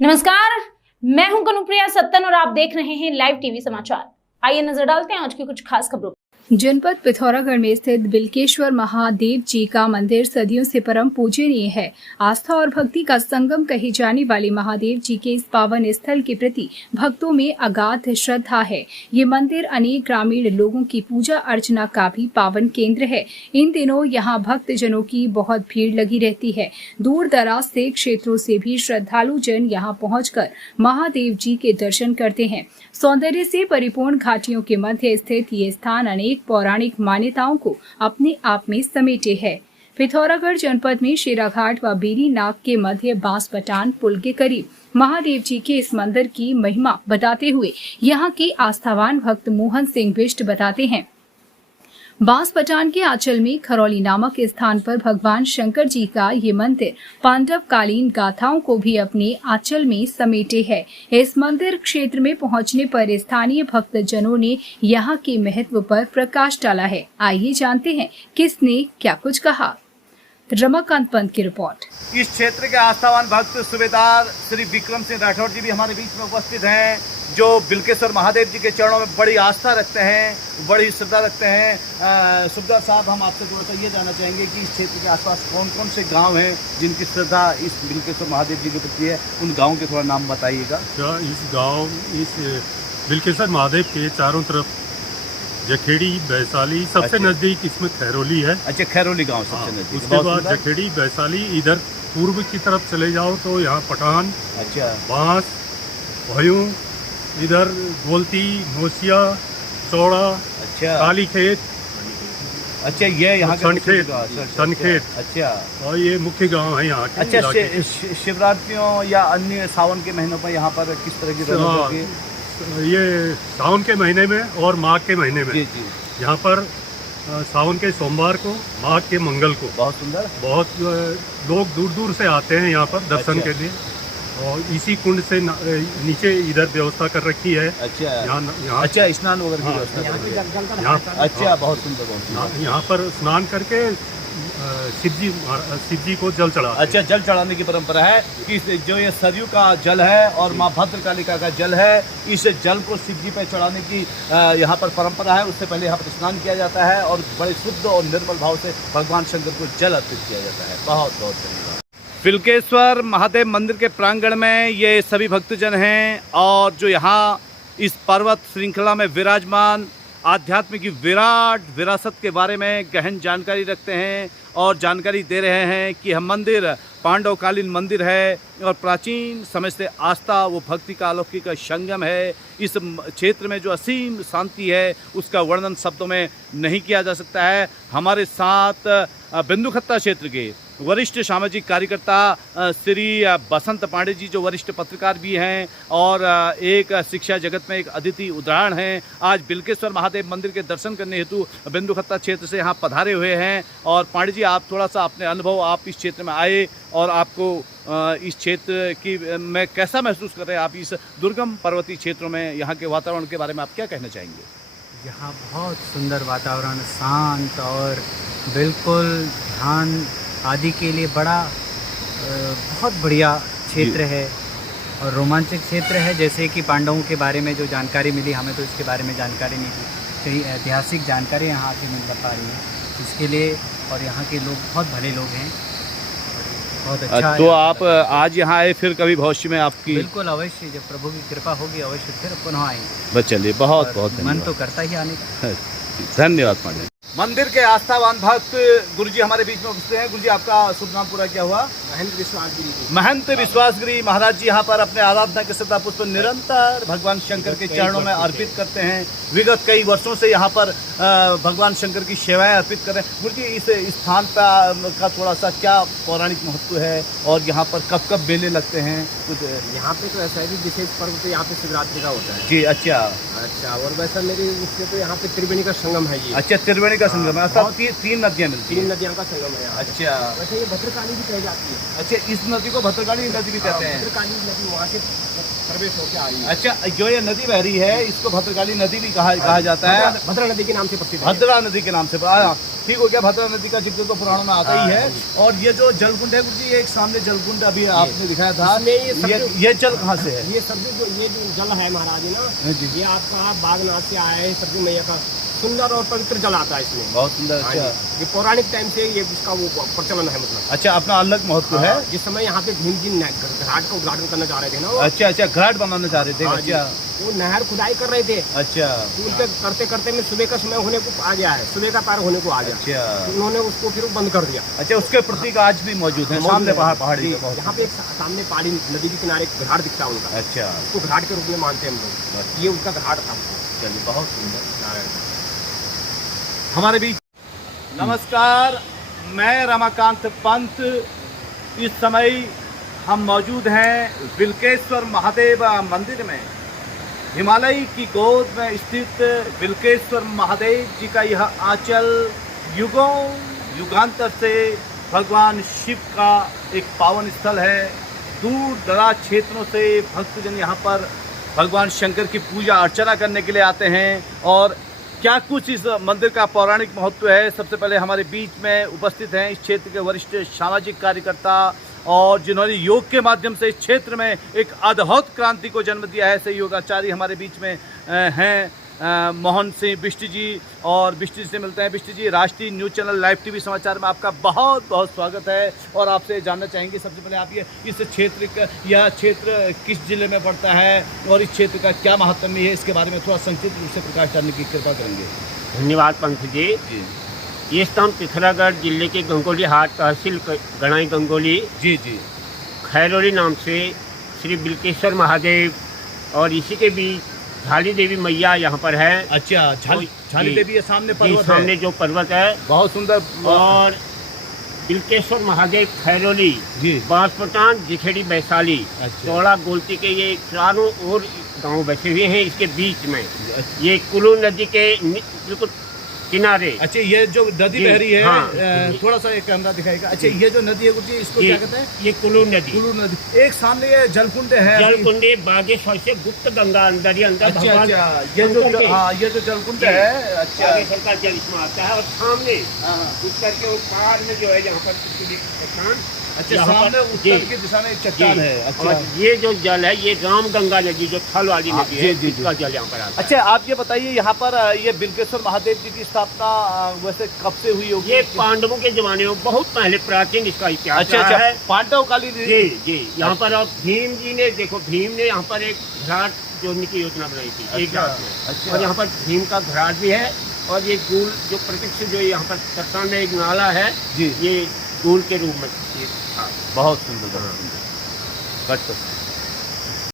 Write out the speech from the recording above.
नमस्कार, मैं हूं कनुप्रिया सत्तन और आप देख रहे हैं लाइव टीवी समाचार। आइए नजर डालते हैं आज की कुछ खास खबरों। जनपद पिथौरागढ़ में स्थित बिल्केश्वर महादेव जी का मंदिर सदियों से परम पूजनीय है। आस्था और भक्ति का संगम कही जाने वाले महादेव जी के इस पावन स्थल के प्रति भक्तों में अगाध श्रद्धा है। ये मंदिर अनेक ग्रामीण लोगों की पूजा अर्चना का भी पावन केंद्र है। इन दिनों यहाँ भक्त जनों की बहुत भीड़ लगी रहती है। दूर दराज से क्षेत्रों से भी श्रद्धालु जन यहाँ पहुंचकर महादेव जी के दर्शन करते हैं। सौंदर्य से परिपूर्ण घाटियों के मध्य स्थित ये स्थान अनेक पौराणिक मान्यताओं को अपने आप में समेटे है। पिथौरागढ़ जनपद में शेराघाट व बेरी नाग के मध्य बांसपटान पुल के करीब महादेव जी के इस मंदिर की महिमा बताते हुए यहाँ के आस्थावान भक्त मोहन सिंह बिष्ट बताते हैं। बांसपटान के आंचल में खरौली नामक स्थान पर भगवान शंकर जी का ये मंदिर पांडव कालीन गाथाओं को भी अपने आंचल में समेटे है। इस मंदिर क्षेत्र में पहुंचने पर स्थानीय भक्त जनों ने यहाँ के महत्व पर प्रकाश डाला है। आइए जानते हैं किसने क्या कुछ कहा। रमाकांत पंत की रिपोर्ट। इस क्षेत्र के आस्थावान भक्त सूबेदार श्री विक्रम सिंह राठौर जी भी हमारे बीच में उपस्थित हैं, जो बिल्केश्वर महादेव जी के चरणों में बड़ी आस्था रखते हैं, बड़ी श्रद्धा रखते हैं। सूबेदार साहब, हम आपसे थोड़ा सा ये जानना चाहेंगे कि इस क्षेत्र के आसपास कौन कौन से गांव हैं जिनकी श्रद्धा इस बिल्केश्वर महादेव जी के प्रति है, उन गाँव के थोड़ा नाम बताइएगा। इस बिल्केश्वर महादेव के चारों तरफ जखेड़ी, वैशाली, सबसे नजदीक इसमें खैरोली है। अच्छा, खैरोली गांव सबसे नजदीक। उसके बाद जखेड़ी, वैशाली, इधर पूर्व की तरफ चले जाओ तो यहाँ पठान, अच्छा, बांस, भयूं, इधर गोलती, नोसिया, चौड़ा, अच्छा, काली खेत, अच्छा, ये यहाँ सनखेत, अच्छा, और ये मुख्य गांव है यहाँ के। अच्छा, शिवरात्रियों या अन्य सावन के महीनों पर यहाँ पर किस तरह की रौनक होती है? ये सावन के महीने में और माघ के महीने में। जी जी। यहाँ पर सावन के सोमवार को, माघ के मंगल को बहुत सुंदर, बहुत लोग दूर दूर से आते हैं यहाँ पर दर्शन के लिए। और इसी कुंड से नीचे इधर व्यवस्था कर रखी है। अच्छा, यहाँ अच्छा, स्नान वगैरह की व्यवस्था कर रखी है यहाँ। अच्छा, बहुत सुंदर, बहुत सुंदर। यहाँ पर स्नान करके शिव जी को जल चढ़ा। अच्छा, जल चढ़ाने की परंपरा है कि जो ये सरयू का जल है और माँ भद्रकालिका का जल है, इस जल को शिव जी पे चढ़ाने की यहाँ पर परंपरा है। उससे पहले यहाँ पर स्नान किया जाता है और बड़े शुद्ध और निर्मल भाव से भगवान शंकर को जल अर्पित किया जाता है। बहुत बहुत धन्यवाद। बिल्केश्वर महादेव मंदिर के प्रांगण में ये सभी भक्तजन हैं और जो यहाँ इस पर्वत श्रृंखला में विराजमान आध्यात्म की विराट विरासत के बारे में गहन जानकारी रखते हैं और जानकारी दे रहे हैं कि यह मंदिर पांडवकालीन मंदिर है और प्राचीन समय से आस्था व भक्ति का अलौकिक संगम है। इस क्षेत्र में जो असीम शांति है उसका वर्णन शब्दों में नहीं किया जा सकता है। हमारे साथ बिंदुखत्ता क्षेत्र के वरिष्ठ सामाजिक कार्यकर्ता श्री बसंत पांडे जी, जो वरिष्ठ पत्रकार भी हैं और एक शिक्षा जगत में एक अद्वितीय उदाहरण हैं, आज बिल्केश्वर महादेव मंदिर के दर्शन करने हेतु बिंदुखत्ता क्षेत्र से यहाँ पधारे हुए हैं। और पांडे जी, आप थोड़ा सा अपने अनुभव, आप इस क्षेत्र में आए और आपको इस क्षेत्र की में कैसा महसूस कर रहे हैं, आप इस दुर्गम पर्वतीय क्षेत्रों में यहाँ के वातावरण के बारे में आप क्या कहना चाहेंगे? यहाँ बहुत सुंदर वातावरण, शांत और बिल्कुल ध्यान आदि के लिए बहुत बढ़िया क्षेत्र है और रोमांचक क्षेत्र है। जैसे कि पांडवों के बारे में जो जानकारी मिली हमें, तो इसके बारे में जानकारी नहीं थी। कई ऐतिहासिक जानकारी यहाँ आके मिल पा रही है इसके लिए, और यहाँ के लोग बहुत भले लोग हैं, बहुत अच्छा। तो आप आज यहाँ आए, फिर कभी भविष्य में आपकी? बिल्कुल, अवश्य, जब प्रभु की कृपा होगी अवश्य फिर पुनः आएंगे। बस चलिए, बहुत बहुत मन तो करता ही आने का। धन्यवाद पांडे। मंदिर के आस्थावान भक्त गुरुजी हमारे बीच में उपस्थित हैं। गुरुजी, आपका शुभ नाम पूरा क्या हुआ? महंत विश्वासगिरी महाराज जी यहाँ पर अपने आराधना के श्रद्धा पुष्प निरंतर भगवान शंकर के चरणों में अर्पित करते हैं। विगत कई वर्षों से यहाँ पर भगवान शंकर की सेवाएं अर्पित कर रहे हैं। गुरुजी, इस स्थान का थोड़ा सा क्या पौराणिक महत्व है और यहाँ पर कब कब मेले लगते हैं कुछ? यहाँ पे तो ऐसा है कि विशेष पर्व तो यहाँ पे शिवरात्रि का होता है। जी, अच्छा, और वैसा मेरी उससे तो यहाँ पे त्रिवेणी का संगम है ये। अच्छा, त्रिवेणी का संगम है, तीन नदियाँ मिलती हैं। 3 नदियों का संगम है। अच्छा, वैसे ये भद्रकाली भी कही जाती है। अच्छा, इस नदी को भद्रकाली नदी भी कहते हैं। भद्रकाली नदी वहाँ से प्रवेश होकर आ रही है। अच्छा, जो ये नदी बह रही है इसको भद्रकाली नदी भी कहा जाता है। भद्रा नदी के नाम से प्रसिद्ध है। भद्रा नदी के नाम से। ठीक हो गया। भद्रा नदी का जिक्र तो पुराणों में आता ही है। और ये जो जलकुंड है गुरु जी, ये एक सामने जलकुंड अभी आपने दिखाया था, ये जल कहाँ से है? ये जो जल है महाराज ना, ये आपका बागनाथ से आया है। सब्जी मैया का सुंदर और पवित्र जल आता है इसमें, बहुत सुंदर। अच्छा, ये पौराणिक टाइम से ये इसका वो प्रचलन है, मतलब अच्छा, अपना अलग महत्व है। जिस समय यहाँ पे भीम जी घाट का उद्घाटन करना चाह रहे थे ना, अच्छा अच्छा, घाट बनाना चाह रहे थे। अच्छा, वो नहर खुदाई कर रहे थे। अच्छा, उनके करते करते में सुबह का समय होने को आ गया है, सुबह का पार होने को आ गया। अच्छा, उन्होंने उसको फिर बंद कर दिया। अच्छा, उसके प्रतीक आज भी मौजूद है सामने पहाड़ी, यहाँ पे एक सामने पहाड़ी नदी के किनारे एक घाट दिखता है उनका। अच्छा, उसको घाट के रूप में मानते हैं हम लोग, ये उनका घाट था। चलिए, बहुत सुंदर। हमारे बीच नमस्कार, मैं रमाकांत पंत। इस समय हम मौजूद हैं बिलकेश्वर महादेव मंदिर में। हिमालय की गोद में स्थित बिलकेश्वर महादेव जी का यह आंचल युगांतर से भगवान शिव का एक पावन स्थल है। दूर दराज क्षेत्रों से भक्तजन यहाँ पर भगवान शंकर की पूजा अर्चना करने के लिए आते हैं। और क्या कुछ इस मंदिर का पौराणिक महत्व है, सबसे पहले हमारे बीच में उपस्थित हैं इस क्षेत्र के वरिष्ठ सामाजिक कार्यकर्ता और जिन्होंने योग के माध्यम से इस क्षेत्र में एक अद्भुत क्रांति को जन्म दिया है, सहयोगाचार्य हमारे बीच में हैं मोहन सिंह बिष्ट जी। और बिष्ट जी से मिलते हैं। बिष्ट जी, राष्ट्रीय न्यूज़ चैनल लाइव टीवी समाचार में आपका बहुत बहुत स्वागत है। और आपसे जानना चाहेंगे सबसे पहले आप ये इस क्षेत्र का, यह क्षेत्र किस जिले में पड़ता है और इस क्षेत्र का क्या महत्व है, इसके बारे में थोड़ा संक्षिप्त रूप से प्रकाश डालने की कृपा करेंगे। धन्यवाद पंत जी। ये स्थान पिथौरागढ़ जिले के गंगोली हाट तहसील गणाई गंगोली जी जी खैरोली नाम से श्री बिलकेश्वर महादेव और इसी के बीच झाली देवी मैया यहाँ पर है। अच्छा, झाली देवी सामने पर्वत सामने है। जो पर्वत है बहुत सुंदर। और बिलकेश्वर महादेव खैरोली, बांसपटान, जिखेड़ी, वैशाली, चौड़ा गोलती के ये चारों ओर गांव बसे हुए हैं। इसके बीच में ये कुल्लू नदी के बिल्कुल किनारे। अच्छा, ये जो नदी बह रही है, हाँ, थोड़ा सा एक कैमरा दिखाएगा। अच्छा, ये जो नदी है गुरुजी, इसको क्या कहते हैं? ये कुल्लू नदी। एक सामने ये जलकुंड है, जलकुंड बागेश्वर से गुप्त गंगा अंदर ही अंदर। अच्छा, ये जो जलकुंड है, अच्छा, बागेश्वर का जल इसमें आता है। और सामने उत्तर के पार में जो है यहाँ पर अच्छा, सामने उत्तर की दिशा में एक चट्टान है। अच्छा, और ये जो जल है ये राम गंगा नदी जो थल वाली नदी है, इसका जल यहाँ पर आता है। अच्छा, आप ये बताइए यहाँ पर ये बिलकेश्वर महादेव जी की स्थापना वैसे कब से हुई होगी? ये पांडवों के जमाने में बहुत पहले प्राचीन इसका इतिहास है। पांडव कालीन जी यहाँ पर। और भीम जी ने देखो, भीम ने यहाँ पर एक घाट जोड़ने की योजना बनाई थी एक घाट में। और यहाँ पर भीम का घाट भी है। और ये गूल जो प्रत्यक्ष जो यहाँ पर चट्टान में एक नाला है, ये गूल के रूप में। बहुत सुंदर।